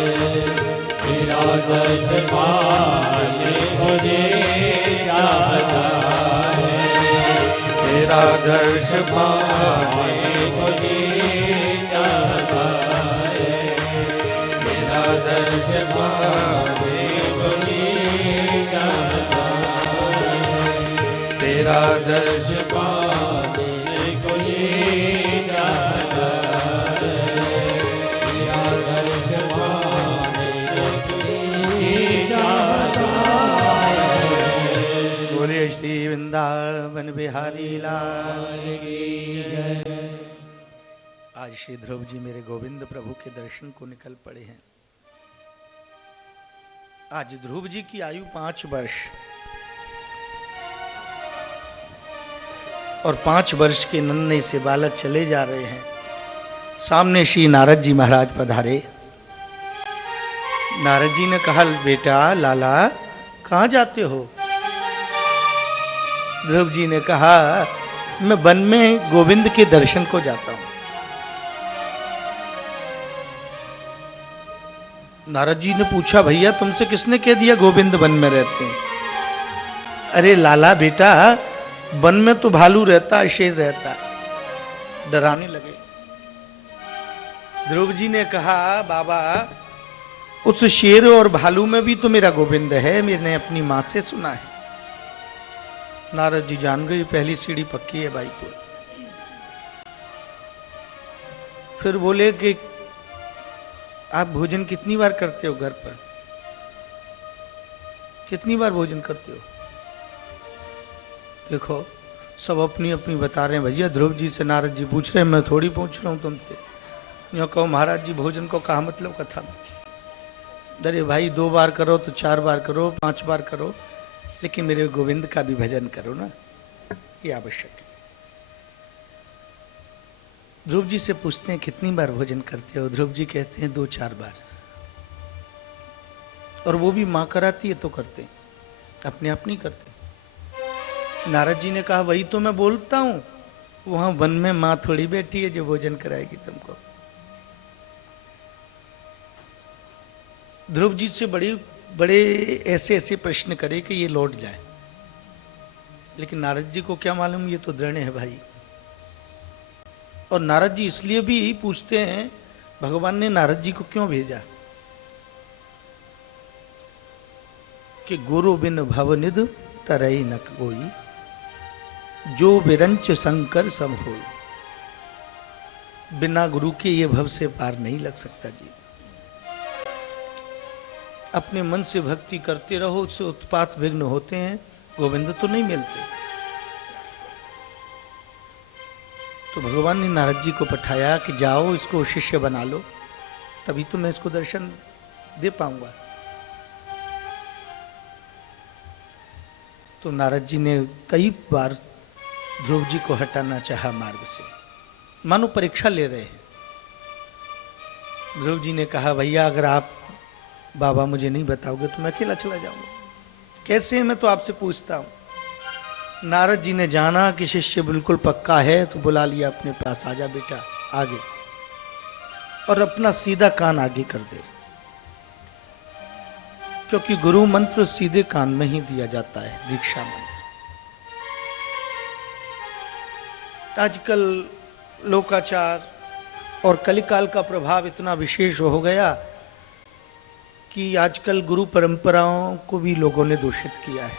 तेरा दर्श पाने को जी चाहता है, तेरा दर्श पाने को जी चाहता है, तेरा दर्श पाने को जी चाहता तेरा दर्श पाने को जी चाहता है, तेरा दर्श पाने को जी चाहता है। बोले श्री वृंदावन बिहारी लाल की जय। आज श्री ध्रुव जी मेरे गोविंद प्रभु के दर्शन को निकल पड़े हैं। आज ध्रुव जी की आयु 5 वर्ष और 5 वर्ष के नन्हे से बालक चले जा रहे हैं। सामने श्री नारद जी महाराज पधारे। नारद जी ने कहा, बेटा लाला कहाँ जाते हो? ध्रुव जी ने कहा, मैं वन में गोविंद के दर्शन को जाता हूं। नारद जी ने पूछा, भैया तुमसे किसने कह दिया गोविंद वन में रहते हैं? अरे लाला बेटा, वन में तो भालू रहता है, शेर रहता है। डराने लगे। ध्रुव जी ने कहा, बाबा उस शेर और भालू में भी तो मेरा गोविंद है, मैंने अपनी मां से सुना है। नारद जी जान गए पहली सीढ़ी पक्की है भाई को। फिर बोले कि आप भोजन कितनी बार करते हो घर पर? कितनी बार भोजन करते हो? देखो सब अपनी अपनी बता रहे हैं। भैया ध्रुव जी से नारद जी पूछ रहे हैं, मैं थोड़ी पूछ रहा हूँ तुमसे। यूँ कहो महाराज जी भोजन को कहा मतलब कथा में। अरे भाई 2 बार करो तो 4 बार करो, 5 बार करो, लेकिन मेरे गोविंद का भी भजन करो ना, ये आवश्यक है। ध्रुव जी से पूछते हैं कितनी बार भोजन करते हो? ध्रुव जी कहते हैं 2-4 बार, और वो भी माँ कराती है तो करते हैं, अपने आप नहीं करते। नारद जी ने कहा वही तो मैं बोलता हूं, वहां वन में माँ थोड़ी बैठी है जो भोजन कराएगी तुमको। ध्रुव जी से बड़े ऐसे ऐसे प्रश्न करे कि ये लौट जाए, लेकिन नारद जी को क्या मालूम ये तो दृढ़ है भाई। और नारद जी इसलिए भी पूछते हैं, भगवान ने नारद जी को क्यों भेजा कि गुरु बिन भवनिध तरई न कोई, जो विरंच शंकर सम होई। बिना गुरु के ये भव से पार नहीं लग सकता जी। अपने मन से भक्ति करते रहो, उससे उत्पात विघ्न होते हैं, गोविंद तो नहीं मिलते। तो भगवान ने नारद जी को पठाया कि जाओ इसको शिष्य बना लो, तभी तो मैं इसको दर्शन दे पाऊंगा। तो नारद जी ने कई बार ध्रुव जी को हटाना चाहा मार्ग से, मानो परीक्षा ले रहे हैं। ध्रुव जी ने कहा भैया अगर आप बाबा मुझे नहीं बताओगे तो मैं अकेला चला जाऊंगा। कैसे? मैं तो आपसे पूछता हूं। नारद जी ने जाना कि शिष्य बिल्कुल पक्का है तो बुला लिया अपने पास, आजा बेटा आगे, और अपना सीधा कान आगे कर दे, क्योंकि गुरु मंत्र सीधे कान में ही दिया जाता है, दीक्षा मंत्र। आजकल लोकाचार और कलिकाल का प्रभाव इतना विशेष हो गया कि आजकल गुरु परंपराओं को भी लोगों ने दूषित किया है।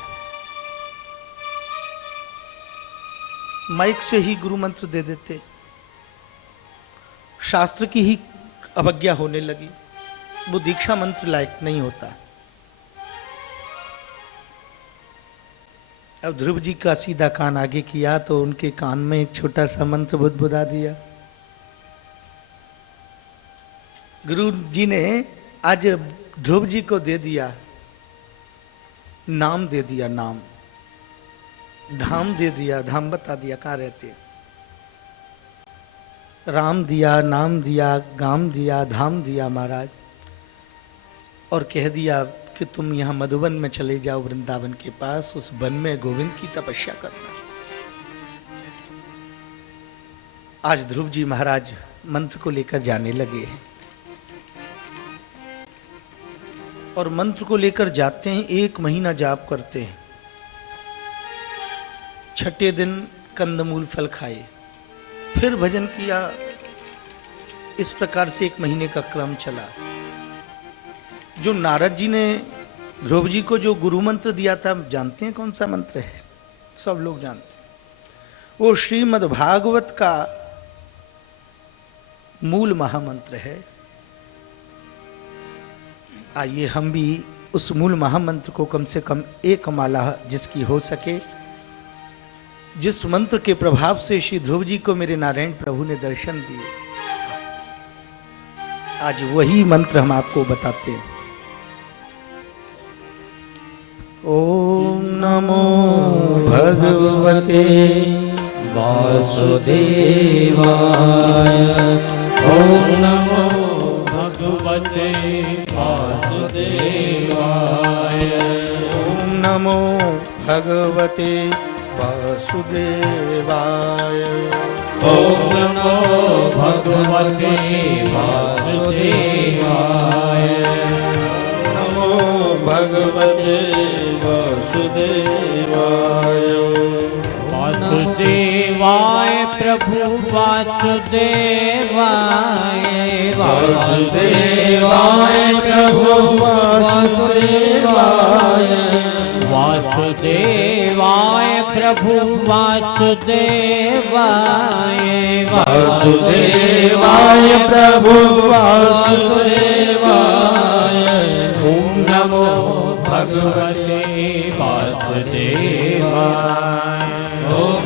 माइक से ही गुरु मंत्र दे देते, शास्त्र की ही अवज्ञा होने लगी, वो दीक्षा मंत्र लायक नहीं होता। अब ध्रुव जी का सीधा कान आगे किया तो उनके कान में एक छोटा सा मंत्र बुदबुदा दिया। गुरु जी ने आज ध्रुव जी को दे दिया, नाम दे दिया, नाम, धाम दे दिया, धाम बता दिया कहाँ रहते, राम दिया, नाम दिया, गाम दिया, धाम दिया महाराज, और कह दिया कि तुम यहाँ मधुवन में चले जाओ, वृंदावन के पास, उस वन में गोविंद की तपस्या करना। आज ध्रुव जी महाराज मंत्र को लेकर जाने लगे हैं, और मंत्र को लेकर जाते हैं, 1 महीना जाप करते हैं, 6ठे दिन कंदमूल फल खाए, फिर भजन किया। इस प्रकार से 1 महीने का क्रम चला। जो नारद जी ने ध्रुव जी को जो गुरु मंत्र दिया था, जानते हैं कौन सा मंत्र है? सब लोग जानते हैं, वो श्रीमद् भागवत का मूल महामंत्र है। आइए हम भी उस मूल महामंत्र को कम से कम 1 माला जिसकी हो सके, जिस मंत्र के प्रभाव से श्री ध्रुव जी को मेरे नारायण प्रभु ने दर्शन दिए, आज वही मंत्र हम आपको बताते हैं। ओम नमो भगवते वासुदेवाय। ओम नमो भगवते वासुदेवाय। ओम नमो भगवते वासुदेवाय। ओम नमो भगवते वासुदेवाय। नमो भगवते वासुदेवाय। वासुदेवाय प्रभु वासुदेवाय। वासुदेवाय प्रभु वासुदेवाय। वासुदेवाय प्रभु वासुदेवाय। वासुदेवाय प्रभु वासुदेवाय। ओम नमो भगवते वासुदेवाय। ओम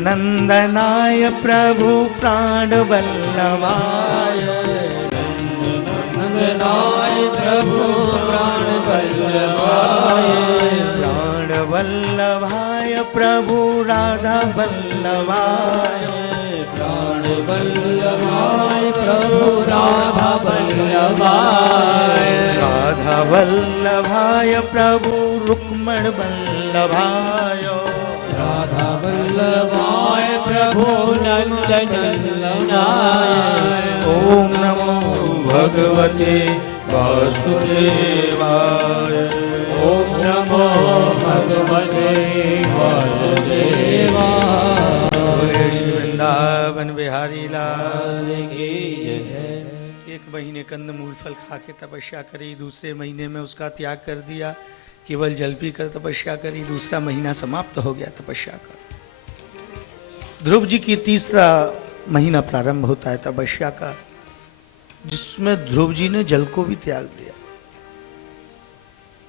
नंदनाय प्रभु प्राण वल्लभाय नंदनाय प्रभु प्राण वल्लभाय प्राण वल्लभाय प्रभु राधा वल्लभाय प्राण वल्लभाय प्रभु राधा वल्लभाय राधा वल्लभाय प्रभु रुक्मण वल्लभाय राधा वल्लभाय प्रभु नंद नंदनाय ओम नमो भगवते वासुदेवाय ओम नमो भगवते वासुदेवाय बोले श्री वृंदावन बिहारी लाल की जय। एक महीने कंदमूल फल खा के तपस्या करी, दूसरे महीने में उसका त्याग कर दिया, केवल जल पी कर तपस्या करी, दूसरा महीना समाप्त हो गया तपस्या का। ध्रुव जी की तीसरा महीना प्रारंभ होता है तपस्या का, जिसमें ध्रुव जी ने जल को भी त्याग दिया,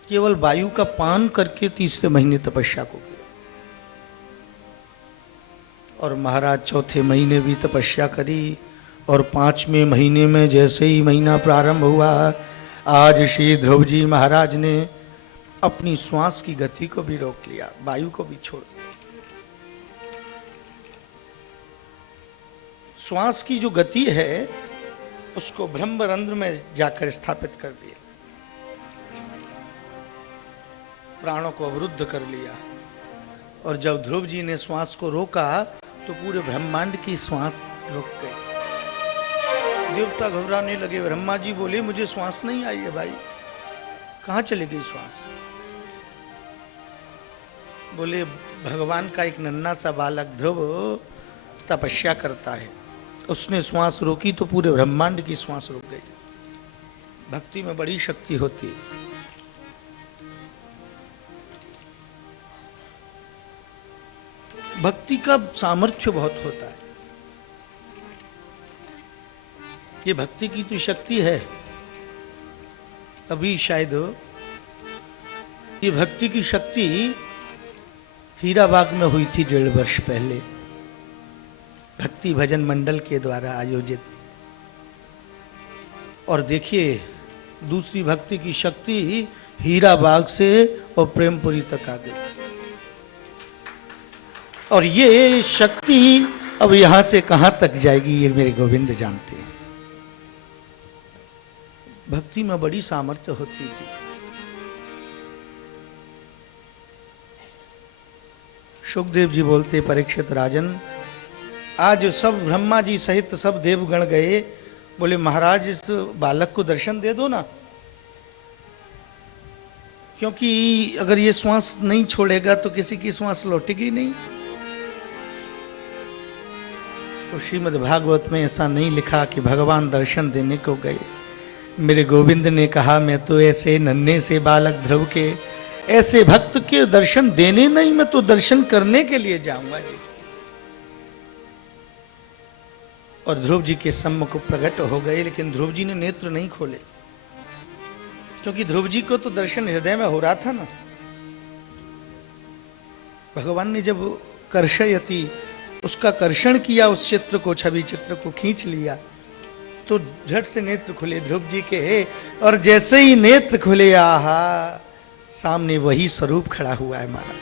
केवल वायु का पान करके तीसरे महीने तपस्या को किया। और महाराज चौथे महीने भी तपस्या करी, और पांचवें महीने में जैसे ही महीना प्रारंभ हुआ, आज श्री ध्रुव जी महाराज ने अपनी श्वास की गति को भी रोक लिया, वायु को भी छोड़ दिया। श्वास की जो गति है उसको ब्रह्मरंध्र में जाकर स्थापित कर दिया, प्राणों को अवरुद्ध कर लिया। और जब ध्रुव जी ने श्वास को रोका तो पूरे ब्रह्मांड की श्वास रुक गई। देवता घबराने लगे, ब्रह्मा जी बोले मुझे श्वास नहीं आई है भाई, कहाँ चली गई श्वास? बोले भगवान का एक नन्हा सा बालक ध्रुव तपस्या करता है, उसने श्वास रोकी तो पूरे ब्रह्मांड की श्वास रुक गई। भक्ति में बड़ी शक्ति होती है। भक्ति का सामर्थ्य बहुत होता है। ये भक्ति की तो शक्ति है। अभी शायद ये भक्ति की शक्ति हीराबाग में हुई थी 1.5 वर्ष पहले, भक्ति भजन मंडल के द्वारा आयोजित। और देखिए दूसरी भक्ति की शक्ति हीराबाग से और प्रेमपुरी तक आ गई। और ये शक्ति अब यहां से कहां तक जाएगी ये मेरे गोविंद जानते हैं। भक्ति में बड़ी सामर्थ्य होती थी। सुखदेव जी बोलते, परीक्षित राजन, आज सब ब्रह्मा जी सहित सब देवगण गए, बोले महाराज इस बालक को दर्शन दे दो ना, क्योंकि अगर ये श्वास नहीं छोड़ेगा तो किसी की श्वास लौटेगी नहीं। तो श्रीमद् भागवत में ऐसा नहीं लिखा कि भगवान दर्शन देने को गए। मेरे गोविंद ने कहा मैं तो ऐसे नन्हे से बालक ध्रुव के, ऐसे भक्त के दर्शन देने नहीं, मैं तो दर्शन करने के लिए जाऊंगा जी। और ध्रुव जी के सम्मुख प्रकट हो गए, लेकिन ध्रुव जी ने नेत्र नहीं खोले, क्योंकि ध्रुव जी को तो दर्शन हृदय में हो रहा था ना। भगवान ने जब कर्षयति उसका कर्षण किया, उस चित्र को, छवि चित्र को खींच लिया, तो झट से नेत्र खुले ध्रुव जी के। और जैसे ही नेत्र खुले, आहा, सामने वही स्वरूप खड़ा हुआ है महाराज।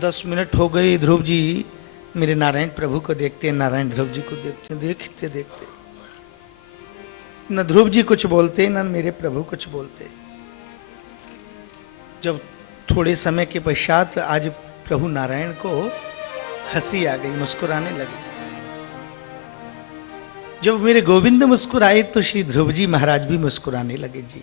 10 मिनट हो गए, ध्रुव जी मेरे नारायण प्रभु को देखते, नारायण ध्रुव जी को देखते, देखते देखते न ध्रुव जी कुछ बोलते, न मेरे प्रभु कुछ बोलते। जब थोड़े समय के पश्चात आज प्रभु नारायण को हंसी आ गई, मुस्कुराने लगे। जब मेरे गोविंद मुस्कुराए तो श्री ध्रुव जी महाराज भी मुस्कुराने लगे जी।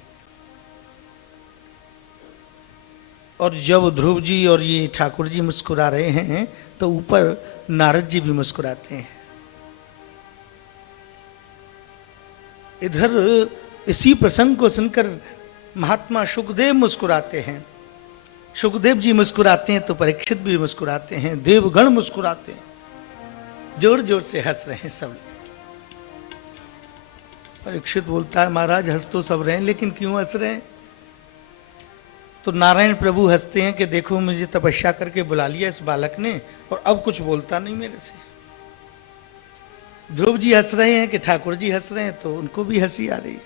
और जब ध्रुव जी और ये ठाकुर जी मुस्कुरा रहे हैं तो ऊपर नारद जी भी मुस्कुराते हैं। इधर इसी प्रसंग को सुनकर महात्मा सुखदेव मुस्कुराते हैं। सुखदेव जी मुस्कुराते हैं तो परीक्षित भी मुस्कुराते हैं, देवगण मुस्कुराते हैं, जोर जोर से हंस रहे हैं सब। परीक्षित बोलता है महाराज हंस तो सब रहे हैं, लेकिन क्यों हंस रहे हैं? तो नारायण प्रभु हंसते हैं कि देखो मुझे तपस्या करके बुला लिया इस बालक ने और अब कुछ बोलता नहीं मेरे से। ध्रुव जी हंस रहे हैं कि ठाकुर जी हंस रहे हैं, तो उनको भी हंसी आ रही है।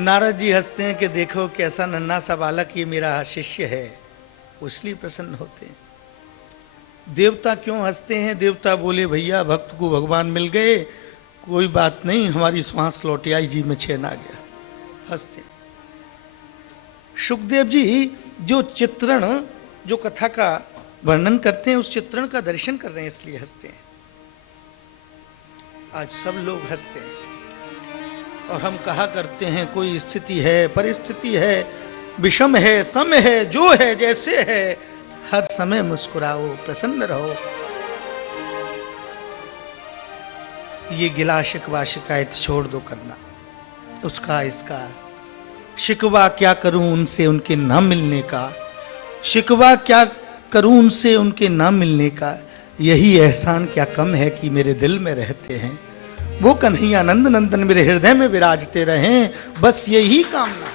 नारद जी हंसते हैं कि देखो कैसा नन्हा सा बालक ये मेरा शिष्य है, वो इसलिए प्रसन्न होते हैं। देवता क्यों हंसते हैं? देवता बोले भैया भक्त को भगवान मिल गए, कोई बात नहीं, हमारी श्वास लौट आई, जी में चैन आ गया, हंसते। सुखदेव जी जो चित्रण, जो कथा का वर्णन करते हैं, उस चित्रण का दर्शन कर रहे हैं इसलिए हंसते हैं। आज सब लोग हंसते हैं और हम कहा करते हैं कोई स्थिति है, परिस्थिति है, विषम है, सम है, जो है जैसे है, हर समय मुस्कुराओ, प्रसन्न रहो। ये गिला शिकवा शिकायत छोड़ दो करना, उसका इसका शिकवा क्या करूं उनसे उनके ना मिलने का, शिकवा क्या करूं उनसे उनके ना मिलने का, यही एहसान क्या कम है कि मेरे दिल में रहते हैं। वो कन्हैया नंद नंदन मेरे हृदय में विराजते रहें, बस यही कामना।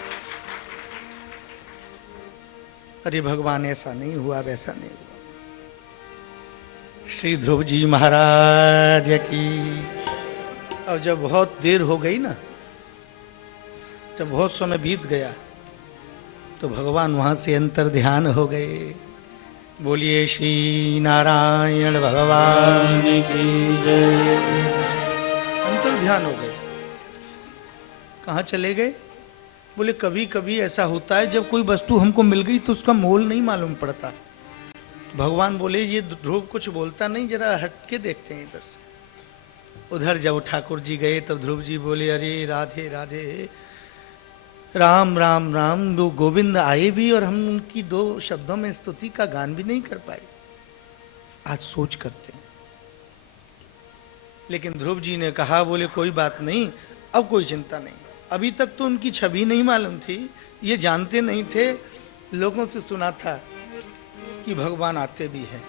अरे भगवान ऐसा नहीं हुआ, वैसा नहीं हुआ। श्री ध्रुव जी महाराज की। और जब बहुत देर हो गई ना, जब बहुत समय बीत गया, तो भगवान वहां से अंतर ध्यान हो गए। बोलिए श्री नारायण भगवान की जय। अंतर ध्यान हो गए। कहाँ चले गए? बोले कभी कभी ऐसा होता है जब कोई वस्तु हमको मिल गई तो उसका मोल नहीं मालूम पड़ता। भगवान बोले ये ध्रुव कुछ बोलता नहीं, जरा हट के देखते हैं इधर से। उधर जब ठाकुर जी गए तब ध्रुव जी बोले अरे राधे राधे, राम राम राम। वो गोविंद आए भी और हम उनकी 2 शब्दों में स्तुति का गान भी नहीं कर पाए। आज सोच करते हैं। लेकिन ध्रुव जी ने कहा, बोले कोई बात नहीं, अब कोई चिंता नहीं। अभी तक तो उनकी छवि नहीं मालूम थी, ये जानते नहीं थे, लोगों से सुना था कि भगवान आते भी हैं,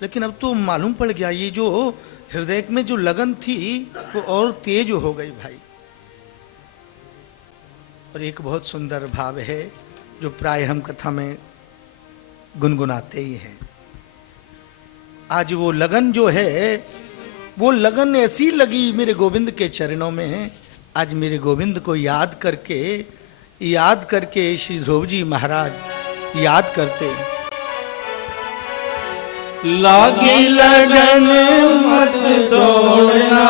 लेकिन अब तो मालूम पड़ गया। ये जो हृदय में जो लगन थी वो और तेज हो गई भाई। और एक बहुत सुंदर भाव है जो प्राय हम कथा में गुनगुनाते ही हैं। आज वो लगन जो है, वो लगन ऐसी लगी मेरे गोविंद के चरणों में। आज मेरे गोविंद को याद करके श्री ध्रुव जी महाराज याद करते। लागी लगन मत दौड़ना,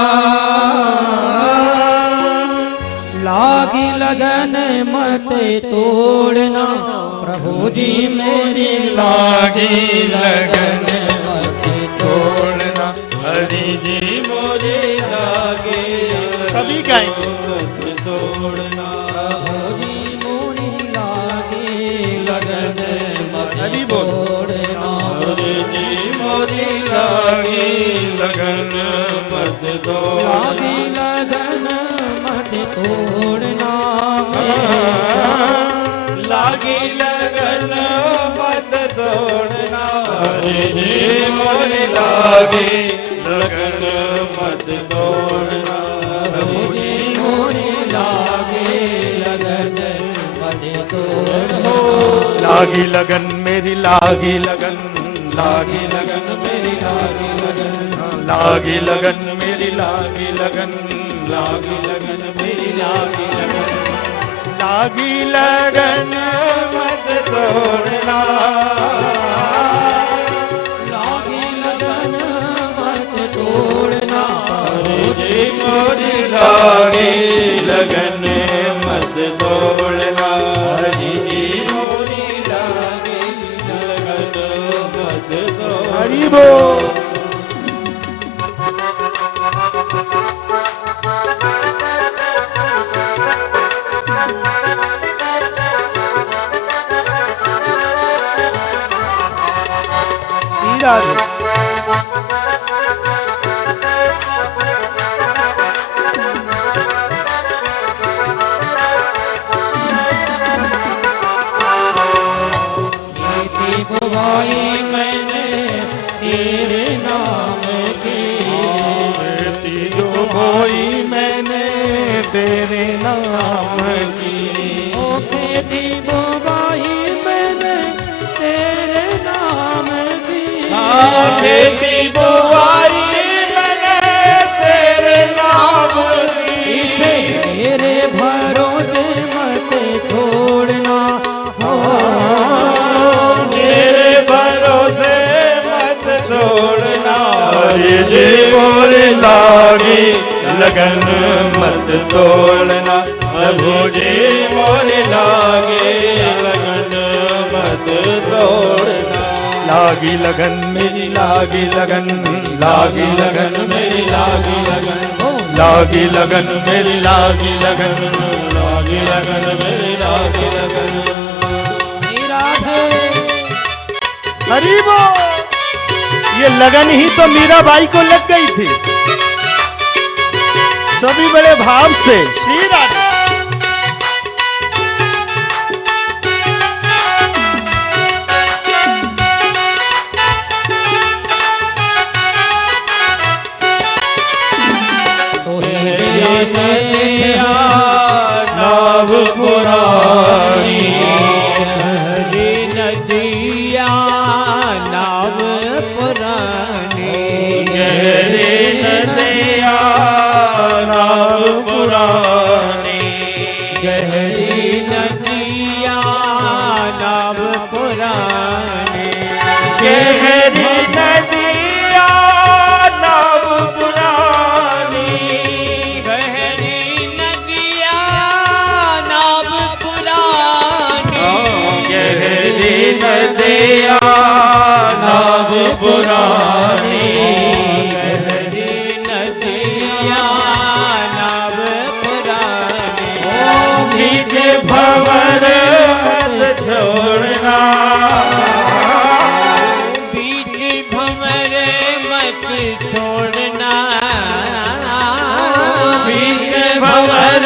लागी लगन मत तोड़ना, प्रभु जी मेरी लागी लगन मत तोड़ना, हरि जी मोरी लागे। सभी गाएंगे। मत तोड़ना, प्रभु जी मोरी लागी लगन मत हरि बोल। तोड़ना, हरि जी मोरी लागी लगन मत तोड़ना, लागी लगन मत तोड़ना, लागी लगन मत तोड़ना, हरि जी मोरी लागी लगन मत तोड़ना, प्रभु जी मोरी लागी लगन मत तोड़ना, लागी लगन मेरी लागी लगन, लागी लगन मेरी लागी लगन, लागी लगन मेरी लागी लगन, लागी लगन मेरी लागी लगन, लागी लगन मत तोड़ना, लागी लगन मत तोड़ना, हरि जी मोरी लागी लगन मत तोड़ना, हरि जी मोरी लागी लगन मत तोड़ना। हरि बोल। खेती बुवाई मैंने तेरे नाम की, खेती जो बोई मैंने तेरे नाम की, ओ खेती बुवाई मैंने तेरे नाम की। खेती बुआई मैंने तेरे नाम की। इसे मेरे भरोसे मत छोड़ना, मेरे भरोसे मत छोड़ना। हरि जी मोर लागी लगन मत तोड़ना। प्रभु जी मोर लागे लगन मत तोड़ना। लागी लगन मेरी लागी लगन, लागी लगन मेरी लागी लगन, लागी लगन मेरी लागी लगन, लागी लगन मेरी लागी लगन। हरी बोल। ये लगन ही तो मीराबाई को लग गई थी, सभी बड़े भाव से। श्री राधे। नाव पुरानी हरी नदिया नाव पुरानी, गहरी नदिया नाव पुरानी, गहरी नदिया नाव पुरानी, गहरी नदिया नाव पुरानी, गहरी नदिया नाव पुरानी, गहरी नदिया नाव पुरानी, गहरी नदिया नाव पुरानी। बीच भंवर मत छोड़ना, बीच भंवर मत छोड़ना, बीच भंवर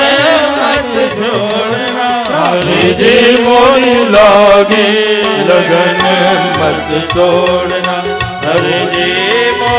मत छोड़ना। हरि जी मोर लागे लगन मत तोड़ना। हरि जी मोर